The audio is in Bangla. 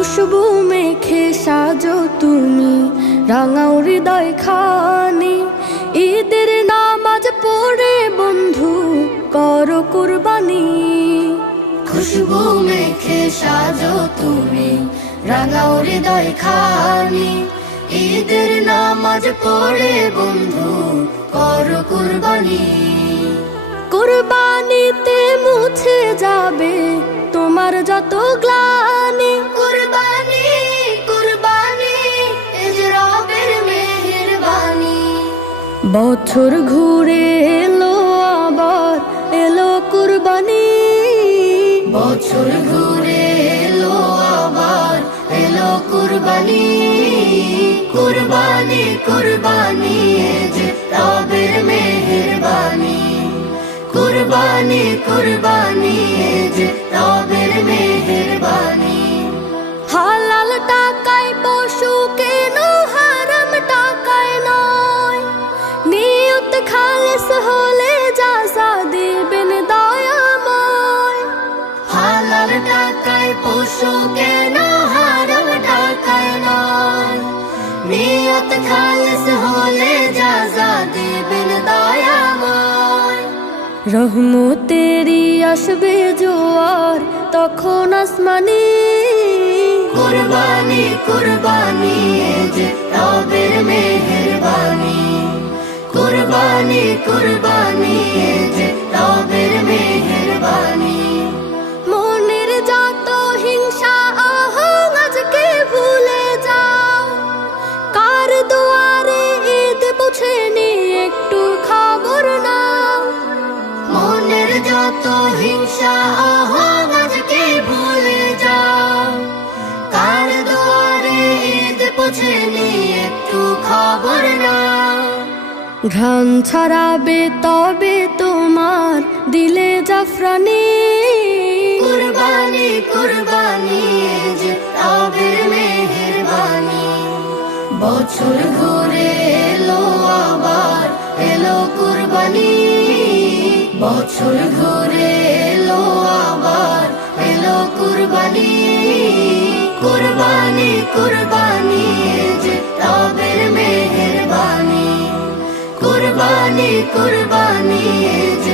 খুশবু মেখে সাজো তুমি রাঙাও হৃদয় খানি। ঈদের নামাজ পড়ে বন্ধু করো কুরবানি। খুশবু মেখে সাজো তুমি রাঙাও হৃদয় খানি। ঈদের নামাজ পড়ে বন্ধু করো কুরবানি। কুরবানিতে মুছে যাবে তোমার যত গ্লানি। কুরবানি কুরবানি এ যে রবের মেহেরবানি। বছর ঘুরে এলো আবার এলো কুরবানি। বছর ঘুরে এলো আবার এলো কুরবানি। কুরবানি কুরবানি এ যে রবের মেহেরবানি। কুরবানি কুরবানি এ যে রবের মেহেরবানি। হালাল টাকায় পশু কেন হারাম টাকায় নয়। নিয়ত খালেস হলে যাজা দিবেন দয়াময়। হালাল টাকায় পশু কেন হারাম টাকায় নয়। নিয়ত খালেস হলে যাজা দিবেন দয়াময়। রহমতেরি আসবে জোয়ার তখন আসমানি। কুরবানি কুরবানি এ যে রবের মেহেরবানি। কুরবানি কুরবানি এ যে রবের মেহেরবানি। মনের যত হিংসা আহং আজকে ভুলে যাও। কার দুয়ারে ঈদ পৌঁছেনি একটু খবর নাও। মনের যত হিংসা আহং আজকে ভুলে যাও। কার দুয়ারে ঈদ পৌঁছেনি একটু খবর নাও। ঘ্রাণ ছড়াবে তবে তোমার দিলে জাফরানি। কুরবানি কুরবানি এ যে রবের মেহেরবানি। বছর ঘুরে এলো আবার এলো কুরবানি। বছর ঘুরে এলো আবার এলো কুরবানি। কুরবানি কুরবানি এ যে রবের মেহেরবানি। কুরবানি কুরবানি এ যে